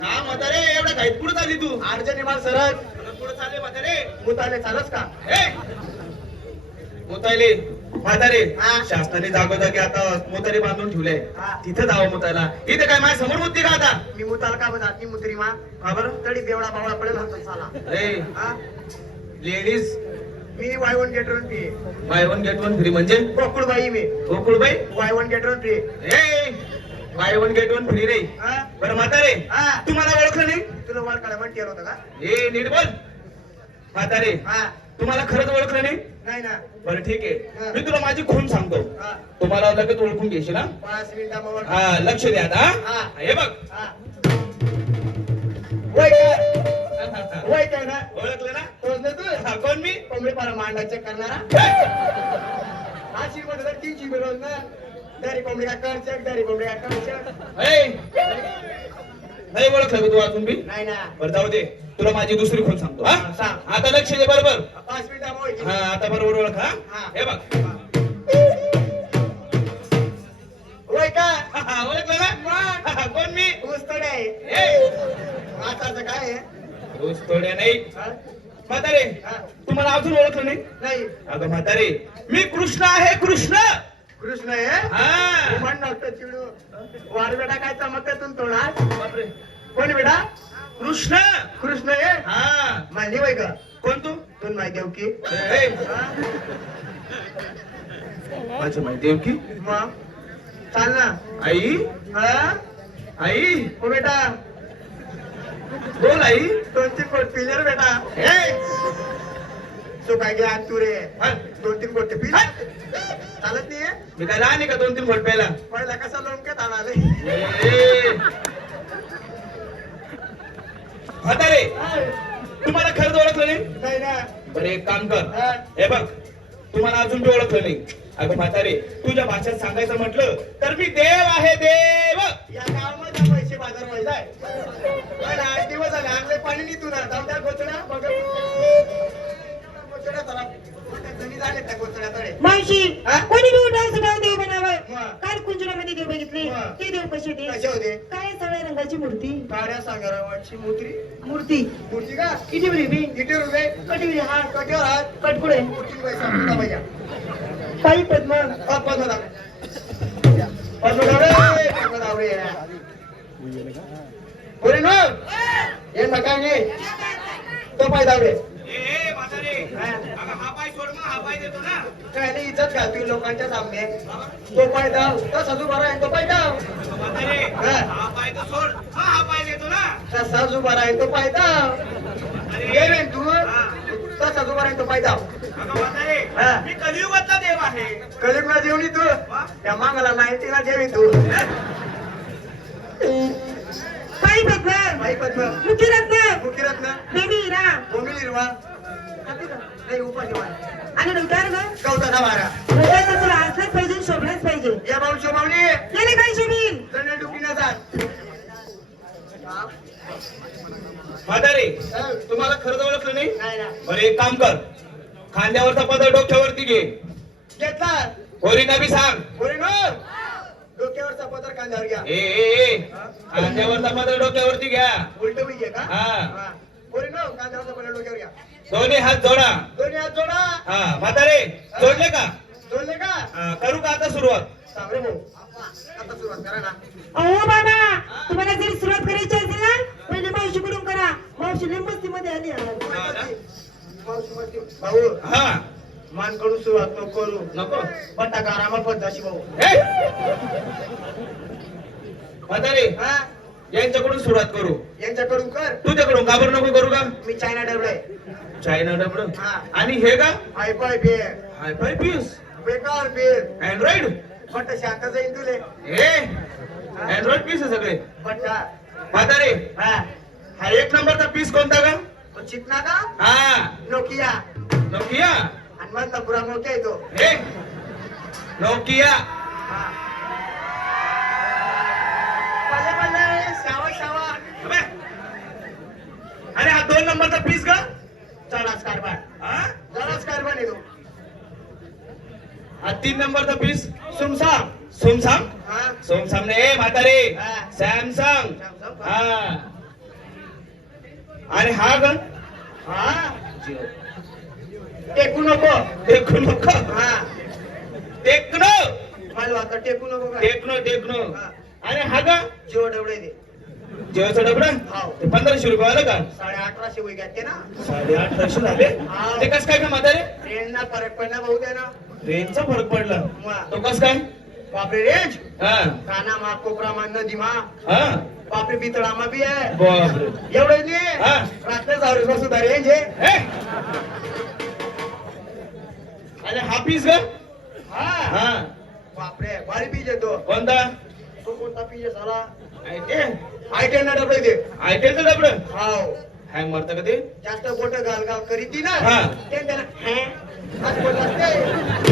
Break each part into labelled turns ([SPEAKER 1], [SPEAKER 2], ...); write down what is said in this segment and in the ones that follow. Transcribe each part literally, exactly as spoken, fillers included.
[SPEAKER 1] हा म्हातारे एवढा घाईत कुठं चालली तू?
[SPEAKER 2] अर्जनी माल सरळ
[SPEAKER 1] कुठं चालले म्हातारे?
[SPEAKER 2] मुताले चालस का?
[SPEAKER 1] ए मोतायले म्हातारे
[SPEAKER 2] हा.
[SPEAKER 1] शासनाने जागोजागी आता मोतारे बांधून ठेवले
[SPEAKER 2] हा.
[SPEAKER 1] तिथं जावं मोतायला. इथे काय माझ्या समोर होती का आता?
[SPEAKER 2] मी मुताल का बजात मी मुत्री मा
[SPEAKER 1] का बरं?
[SPEAKER 2] तडी बेवडा बावळा पडेल म्हणतो साला.
[SPEAKER 1] ए
[SPEAKER 2] हा
[SPEAKER 1] लेडीज
[SPEAKER 2] मी buy one get one free
[SPEAKER 1] buy one get one free म्हणजे
[SPEAKER 2] गोकुळ बाई मी
[SPEAKER 1] Gokulbai
[SPEAKER 2] buy one get one free.
[SPEAKER 1] ए buy one get one free रे.
[SPEAKER 2] हा
[SPEAKER 1] बरं म्हातारे
[SPEAKER 2] हा
[SPEAKER 1] तुम्हाला ओळखलं नाही?
[SPEAKER 2] तुला वळकाला म्हणते होतं का?
[SPEAKER 1] ए नीट बोल म्हातारे
[SPEAKER 2] हा
[SPEAKER 1] तुम्हाला खरंच ओळखलं नाही?
[SPEAKER 2] नाही ना.
[SPEAKER 1] बरं ठीक
[SPEAKER 2] हा.
[SPEAKER 1] आहे मी तुला माझी खून सांगतो
[SPEAKER 2] हा
[SPEAKER 1] तुम्हाला लगेच ओळखून घेशील ना.
[SPEAKER 2] पाच मिनिटावर
[SPEAKER 1] हा लक्ष द्या आता
[SPEAKER 2] हा.
[SPEAKER 1] हा. हे बघ
[SPEAKER 2] हा वय काय वय काय ना
[SPEAKER 1] ओळखलं ना?
[SPEAKER 2] तोच ना तू
[SPEAKER 1] हा, कोण मी?
[SPEAKER 2] कोंबडी पारा मांडा चेक करणारा हा शिकवत होता तीन शिकवत ना दारी कोंबडी का कर चेक दारी कोंबडी का कर चेक.
[SPEAKER 1] ए, नाही ओळखलं का तू अजून बी?
[SPEAKER 2] नाही ना.
[SPEAKER 1] बरं जाऊ दे तुला माझी दुसरी खून सांगतो
[SPEAKER 2] हा,
[SPEAKER 1] हा
[SPEAKER 2] सांग.
[SPEAKER 1] आता लक्ष दे बरोबर.
[SPEAKER 2] पाच मिनिटावर
[SPEAKER 1] हा आता बरोबर ओळख हा.
[SPEAKER 2] हा.
[SPEAKER 1] हे बघ
[SPEAKER 2] वय काय
[SPEAKER 1] हा, हा, ओळखलं ना?
[SPEAKER 2] मग.
[SPEAKER 1] हा, हा, कोण मी?
[SPEAKER 2] ऊस तडे आहे
[SPEAKER 1] ए
[SPEAKER 2] आताचं काय आहे?
[SPEAKER 1] ऊस तोड्या नाही
[SPEAKER 2] हा?
[SPEAKER 1] म्हातारे
[SPEAKER 2] हा.
[SPEAKER 1] तुम्हाला अजून ओळखलं नाही?
[SPEAKER 2] नाही
[SPEAKER 1] अगं म्हातारे मी कृष्ण आहे कृष्ण.
[SPEAKER 2] कृष्ण आहे
[SPEAKER 1] हा
[SPEAKER 2] म्हण नसतं चिडू वार बेटा काय चमकतून तोडा
[SPEAKER 1] बापरे.
[SPEAKER 2] कोण बेटा
[SPEAKER 1] कृष्ण
[SPEAKER 2] कृष्ण आहे
[SPEAKER 1] हा
[SPEAKER 2] माहिती वय का
[SPEAKER 1] कोण तू?
[SPEAKER 2] दोन माहिती देऊ की
[SPEAKER 1] ए, माझी माहिती आहे की
[SPEAKER 2] मग चाल ना
[SPEAKER 1] आई
[SPEAKER 2] हा
[SPEAKER 1] आई
[SPEAKER 2] हो बेटा
[SPEAKER 1] बोल आई.
[SPEAKER 2] दोन तीन कोट पिलेर बेटा
[SPEAKER 1] ए,
[SPEAKER 2] सो काय घ्या तू रे
[SPEAKER 1] हा,
[SPEAKER 2] दोन तीन कोट पिल
[SPEAKER 1] हा.
[SPEAKER 2] चालत नाही
[SPEAKER 1] मी काय लहान आहे का दोन तीन फट प्यायला?
[SPEAKER 2] पहिला कसा लोणक्यात आणाले
[SPEAKER 1] ए, म्हातारे तुम्हाला खरंच ओळखलं नाही?
[SPEAKER 2] नाही ना
[SPEAKER 1] बरं एक काम कर
[SPEAKER 2] हा.
[SPEAKER 1] हे बघ तुम्हाला अजून बी ओळखलं नाही. अगं म्हातारे तुझ्या भाषेत सांगायचं म्हटलं तर मी देव आहे देव.
[SPEAKER 2] या गावामध्ये पैसे बाजार व्हायचाय पण आठ दिवस झाले आणले पाणी नाही तुला जाऊ त्या गोचड्या बघ गोचड्या चला जणी झाले त्या गोचड्याकडे
[SPEAKER 3] मावशी
[SPEAKER 2] हा?
[SPEAKER 3] कोणी बी उठाव सडाव देव बनावं.
[SPEAKER 2] हा.
[SPEAKER 3] काल कुंजरामध्ये देव बघितले
[SPEAKER 2] हा.
[SPEAKER 3] ते देव कसे
[SPEAKER 2] कसे
[SPEAKER 3] होते?
[SPEAKER 2] होते
[SPEAKER 3] काय सगळ्या रंगाची मूर्ती
[SPEAKER 2] काड्या सांगारावाची मुत्री
[SPEAKER 3] मूर्ती
[SPEAKER 2] मूर्ती का
[SPEAKER 3] किती बरी बी
[SPEAKER 2] किती रुपये
[SPEAKER 3] कटी बरी हा
[SPEAKER 2] कटीवर हात
[SPEAKER 3] कटकुळे
[SPEAKER 2] मूर्ती पैसा कुठला पाहिजे
[SPEAKER 3] काही पद्म
[SPEAKER 2] पद्मनाभ पद्मनाभ रे पद्मनाभ रे बोले नो ये नका ने तो पाय दावरे
[SPEAKER 1] ए, ए, म्हातारे
[SPEAKER 2] हा.
[SPEAKER 1] अगं हा पाय सोड मग हा पाय देतो ना.
[SPEAKER 2] काय नाही इज्जत घालतोय लोकांच्या सामने तो पाय दाव तो साजू बरा आहे तो पाय दाव
[SPEAKER 1] अगं म्हातारे
[SPEAKER 2] हा.
[SPEAKER 1] हा पाय तर सोड मग हा पाय देतो ना.
[SPEAKER 2] तो साजू बरा आहे तो पाय दाव ये रे तू तो साजू बरा आहे तो पाय दाव
[SPEAKER 1] अगं म्हातारे
[SPEAKER 2] हा.
[SPEAKER 1] मी कलियुगातला देव आहे.
[SPEAKER 2] कलिंगला जेवणी तू त्या मांगला माहिती ना जेवी तू
[SPEAKER 3] काही पद्म
[SPEAKER 2] बाई पद्म
[SPEAKER 3] मुखी रत्न
[SPEAKER 2] मुखीरत्न
[SPEAKER 3] देवी हिरा
[SPEAKER 2] बोंबिल हिरवा नाही उपाशी वाट
[SPEAKER 3] आणि डोक्यावर ग
[SPEAKER 2] गवताचा वारा
[SPEAKER 3] डोक्यात तर तुला असलाच पाहिजे शोभलाच पाहिजे.
[SPEAKER 2] या भाऊ शोभावणी
[SPEAKER 3] याने काय शोभील
[SPEAKER 2] जण डुकीना जात
[SPEAKER 1] म्हातारे तुम्हाला खरंच ओळखलं नाही?
[SPEAKER 2] नाही ना
[SPEAKER 1] बरं एक काम कर खांद्यावरचा पदर डोक्यावरती घे.
[SPEAKER 2] घेतला
[SPEAKER 1] होरीना बी सांग.
[SPEAKER 2] बोले नो डोक्यावरचा पदर कांद्यावर घ्या
[SPEAKER 1] ए ए ए खांद्यावरचा पदर डोक्यावरती घ्या.
[SPEAKER 2] उलट बी का
[SPEAKER 1] हा.
[SPEAKER 2] बोले नो कांद्यावरचा पदर डोक्यावर घ्या
[SPEAKER 1] दोन्ही हात जोडा.
[SPEAKER 2] दोन्ही हात जोडा
[SPEAKER 1] हा म्हातारे जोडले का?
[SPEAKER 2] जोडले का
[SPEAKER 1] हा, करू का आता सुरुवात?
[SPEAKER 2] सांग रे भाऊ आता सुरुवात करा ना
[SPEAKER 3] अहो बाबा तुम्हाला जर सुरुवात करायची असेल ना पहिले मावशीकडून करा. मावशी लिंबस्ती मध्ये आली आहे.
[SPEAKER 2] मावशी म्हणते, भाऊ
[SPEAKER 1] हा
[SPEAKER 2] मान कडून सुरुवात नको करू
[SPEAKER 1] नको
[SPEAKER 2] पट्टा आरामात पद्धती भाऊ
[SPEAKER 1] ए! म्हातारे
[SPEAKER 2] हा
[SPEAKER 1] यांच्याकडून सुरुवात करू.
[SPEAKER 2] यांच्याकडून कर
[SPEAKER 1] तुझ्याकडून का बरं नको करू का?
[SPEAKER 2] मी चायना डबलाय
[SPEAKER 1] चायना डबड
[SPEAKER 2] हा.
[SPEAKER 1] आणि हे का?
[SPEAKER 2] हाय पाय बे
[SPEAKER 1] हाय फाय पीस
[SPEAKER 2] बेकार बे
[SPEAKER 1] अँड्रॉइड.
[SPEAKER 2] पट्टा शांत जाईल तुले
[SPEAKER 1] ए अँड्रॉइड पीस आहे सगळे.
[SPEAKER 2] पट्टा
[SPEAKER 1] म्हातारे
[SPEAKER 2] हा
[SPEAKER 1] हा एक नंबरचा पीस कोणता का?
[SPEAKER 2] तो चिकना का
[SPEAKER 1] हा
[SPEAKER 2] नोकिया
[SPEAKER 1] नोकिया.
[SPEAKER 2] आणि म्हणता पुरा नोकिया आहे तो
[SPEAKER 1] ए नोकिया.
[SPEAKER 2] हा. पल्ले पल्ले शावा शावा
[SPEAKER 1] अबे. अरे हा दोन नंबरचा पीस का?
[SPEAKER 2] चढाच कारभार
[SPEAKER 1] हा
[SPEAKER 2] जराच कारभार आहे तो
[SPEAKER 1] हा तीन नंबरचा पीस
[SPEAKER 2] सुमसाम
[SPEAKER 1] सोमसाम.
[SPEAKER 2] हा
[SPEAKER 1] सोमसाम ने म्हातारे
[SPEAKER 2] हा.
[SPEAKER 1] सॅमसंग.
[SPEAKER 2] सॅमसंग.
[SPEAKER 1] हा आणि हा ग
[SPEAKER 2] हा टेकू नको
[SPEAKER 1] टेकू नको
[SPEAKER 2] हा
[SPEAKER 1] टेकनो
[SPEAKER 2] मला वाटतं टेकू नको काय
[SPEAKER 1] टेकनो टेकनो
[SPEAKER 2] हा.
[SPEAKER 1] आणि हा ग
[SPEAKER 2] जेव डबडे दे
[SPEAKER 1] जेवायचं डबडं
[SPEAKER 2] हाव.
[SPEAKER 1] ते पंधराशे रुपये आलं का
[SPEAKER 2] साडे अठराशे वय घ्या ना
[SPEAKER 1] साडे अठराशे झाले
[SPEAKER 2] हाव.
[SPEAKER 1] ते कस काय का म्हातारे
[SPEAKER 2] ट्रेनना फरक पडला भाऊ द्या ना
[SPEAKER 1] रेंजचा फरक पडला
[SPEAKER 2] वा.
[SPEAKER 1] तो कस काय
[SPEAKER 2] बापरे रेंज
[SPEAKER 1] हा
[SPEAKER 2] काना मा कोपरा मा नदी मा
[SPEAKER 1] हा
[SPEAKER 2] बापरे बितळा मा बी आहे
[SPEAKER 1] बापरे
[SPEAKER 2] एवढं नाही
[SPEAKER 1] हा.
[SPEAKER 2] रात्र जाऊ सुद्धा रेंज आहे
[SPEAKER 1] हे? आणि हा पीस ग
[SPEAKER 2] हा
[SPEAKER 1] हा
[SPEAKER 2] बापरे भारी पीज येतो
[SPEAKER 1] कोणता
[SPEAKER 2] तो कोणता पीज आहे साला
[SPEAKER 1] आयटेल
[SPEAKER 2] आयटेल ना डबडे दे
[SPEAKER 1] आयटेलचं डबडं
[SPEAKER 2] हाव
[SPEAKER 1] हँग मारतं का ते
[SPEAKER 2] जास्त बोट घाल घाल करीत ती ना
[SPEAKER 1] हा.
[SPEAKER 2] ते त्याला हे असं बोलत असते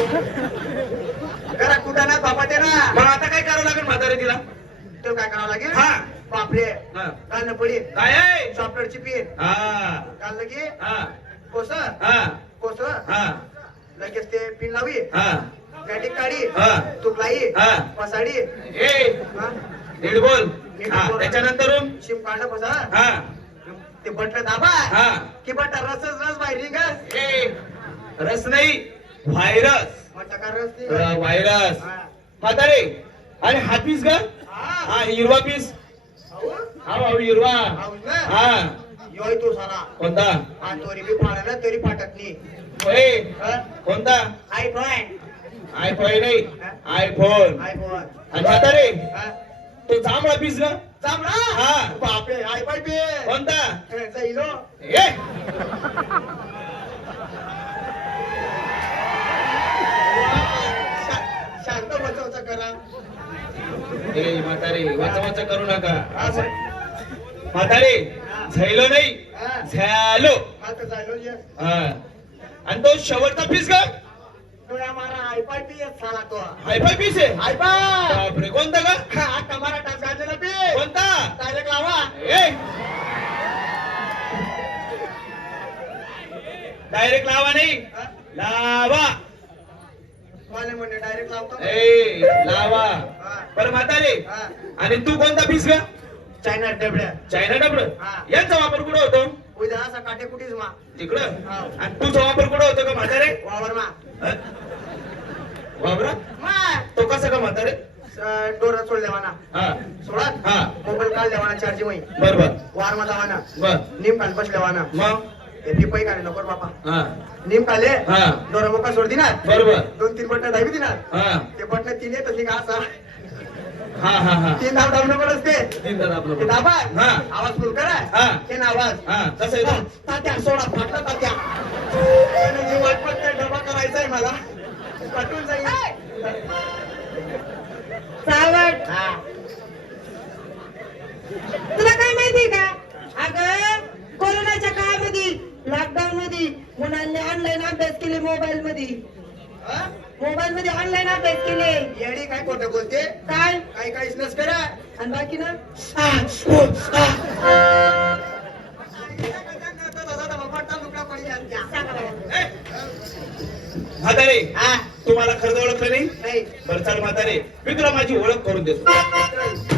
[SPEAKER 2] घरा कुठं ना बापा ते ना
[SPEAKER 1] मग आता काय करावं लागेल म्हातारे तिला
[SPEAKER 2] तो काय करावं लागेल
[SPEAKER 1] हा.
[SPEAKER 2] बापरे
[SPEAKER 1] हा.
[SPEAKER 2] घालणं पडेल
[SPEAKER 1] काय आहे
[SPEAKER 2] सॉफ्टवेअरची पिन
[SPEAKER 1] हा
[SPEAKER 2] घाललं की
[SPEAKER 1] हा
[SPEAKER 2] कोस
[SPEAKER 1] हा
[SPEAKER 2] कोस
[SPEAKER 1] हा
[SPEAKER 2] लगेच ते पिन लावी
[SPEAKER 1] हा
[SPEAKER 2] बॅटिंग काढी
[SPEAKER 1] हा.
[SPEAKER 2] तुकलाई
[SPEAKER 1] हा.
[SPEAKER 2] पसाडी
[SPEAKER 1] ए
[SPEAKER 2] हा?
[SPEAKER 1] दीड बोल
[SPEAKER 2] नीट
[SPEAKER 1] हा
[SPEAKER 2] बोल.
[SPEAKER 1] त्याच्यानंतर
[SPEAKER 2] शिम काढलं पसा
[SPEAKER 1] हा
[SPEAKER 2] ते बटन दाबा
[SPEAKER 1] हा
[SPEAKER 2] की बटन रसच रस बाहेर निघत
[SPEAKER 1] ए रस नाही व्हायरस
[SPEAKER 2] म्हणता का रस निघत
[SPEAKER 1] व्हायरस
[SPEAKER 2] हा.
[SPEAKER 1] म्हातारे आणि हा पीस ग
[SPEAKER 2] हा.
[SPEAKER 1] हा हिरवा पीस
[SPEAKER 2] हाऊ?
[SPEAKER 1] हा भाऊ हिरवा
[SPEAKER 2] हाऊस ना?
[SPEAKER 1] हा
[SPEAKER 2] योय तो सारा
[SPEAKER 1] कोणता
[SPEAKER 2] हा तोरी बी फाडला तरी फाटत नाही
[SPEAKER 1] ए
[SPEAKER 2] हा?
[SPEAKER 1] कोणता
[SPEAKER 2] आयफोन
[SPEAKER 1] आयफोन नाही आयफोन
[SPEAKER 2] आयफोन
[SPEAKER 1] आणि म्हातारे
[SPEAKER 2] हा?
[SPEAKER 1] तो जांभळा पीस ग
[SPEAKER 2] जांभळा
[SPEAKER 1] हा.
[SPEAKER 2] बापरे आयफोन बी
[SPEAKER 1] कोणता
[SPEAKER 2] जाईलो
[SPEAKER 1] ए
[SPEAKER 2] शा- शांत बसवचा करा
[SPEAKER 1] ए म्हातारे वाचा वाचा करू नका
[SPEAKER 2] हा, बोल.
[SPEAKER 1] म्हातारे झैलो नाही
[SPEAKER 2] हा.
[SPEAKER 1] झॅलो
[SPEAKER 2] हा तर जायलो ये
[SPEAKER 1] हा आणि तो शेवटचा पीस का
[SPEAKER 2] डोळ्या मारा आयफोन बी येत साला तो
[SPEAKER 1] हायफाय पीस आहे
[SPEAKER 2] आयफोन
[SPEAKER 1] बापरे कोणता का
[SPEAKER 2] हा कमारा टाच गाजलेला बी
[SPEAKER 1] कोणता
[SPEAKER 2] डायरेक्ट लावा
[SPEAKER 1] ए डायरेक्ट लावा नाही
[SPEAKER 2] हा?
[SPEAKER 1] लावा
[SPEAKER 2] मला म्हणणे डायरेक्ट लावतो
[SPEAKER 1] ए लावा
[SPEAKER 2] हा.
[SPEAKER 1] पर म्हातारे
[SPEAKER 2] हा.
[SPEAKER 1] आणि तू कोणता पीस का
[SPEAKER 2] चायना डबड्या
[SPEAKER 1] चायना डबड
[SPEAKER 2] हा.
[SPEAKER 1] यांचा वापर कुठं होतो
[SPEAKER 2] उद्या असा काटे कुठेच मा
[SPEAKER 1] तिकडं
[SPEAKER 2] हा.
[SPEAKER 1] आणि तुझा वापर कुठं होतो का म्हातारे
[SPEAKER 2] वावर मा
[SPEAKER 1] हा? वापरा
[SPEAKER 2] मा
[SPEAKER 1] तो कसा का म्हातारे
[SPEAKER 2] डोरा सोड देवाना
[SPEAKER 1] हा
[SPEAKER 2] सोडा
[SPEAKER 1] हा
[SPEAKER 2] मोबाईल काढ देवाना चार्जिंग होई
[SPEAKER 1] बर बर
[SPEAKER 2] वार मा जावाना
[SPEAKER 1] बर
[SPEAKER 2] निम काल बस देवाना
[SPEAKER 1] मग
[SPEAKER 2] हे पिपई काढे नको रे बापा
[SPEAKER 1] हा
[SPEAKER 2] निम काले
[SPEAKER 1] हा
[SPEAKER 2] डोरा मोका सोड दिनार
[SPEAKER 1] बरोबर
[SPEAKER 2] दोन तीन बटन दाबी दिनार
[SPEAKER 1] हा
[SPEAKER 2] ते बटन तीन येत का असा
[SPEAKER 1] हा हा हा
[SPEAKER 2] तीन दाब दाबणं पडत ते
[SPEAKER 1] तीन दादा
[SPEAKER 2] ते
[SPEAKER 1] आपलं
[SPEAKER 2] दाबा
[SPEAKER 1] हा.
[SPEAKER 2] आवाज फुल करा
[SPEAKER 1] हा.
[SPEAKER 2] ते ना आवाज
[SPEAKER 1] हा कसं येतो
[SPEAKER 2] तात्या सोडा फाटला तात्या जी वाटपट काय डबा करायचा आहे मला कटून जाईल
[SPEAKER 3] सावट
[SPEAKER 2] हा.
[SPEAKER 3] तुला काय माहितीये का अगं कोरोनाच्या काळामध्ये लॉकडाऊन मध्ये मुलांनी ऑनलाईन अभ्यास केले मोबाईल मध्ये
[SPEAKER 2] हा?
[SPEAKER 3] मोबाईल मध्ये ऑनलाईन अभ्यास केले
[SPEAKER 2] येडी काय खोटं बोलते
[SPEAKER 3] काय
[SPEAKER 2] काही काहीच नस करा
[SPEAKER 3] आणि बाकी ना
[SPEAKER 1] म्हातारे
[SPEAKER 2] हा.
[SPEAKER 1] तुम्हाला खरं ओळखलं नाही
[SPEAKER 2] नाही
[SPEAKER 1] बरं चाल म्हातारे मी तुला माझी ओळख करून देतो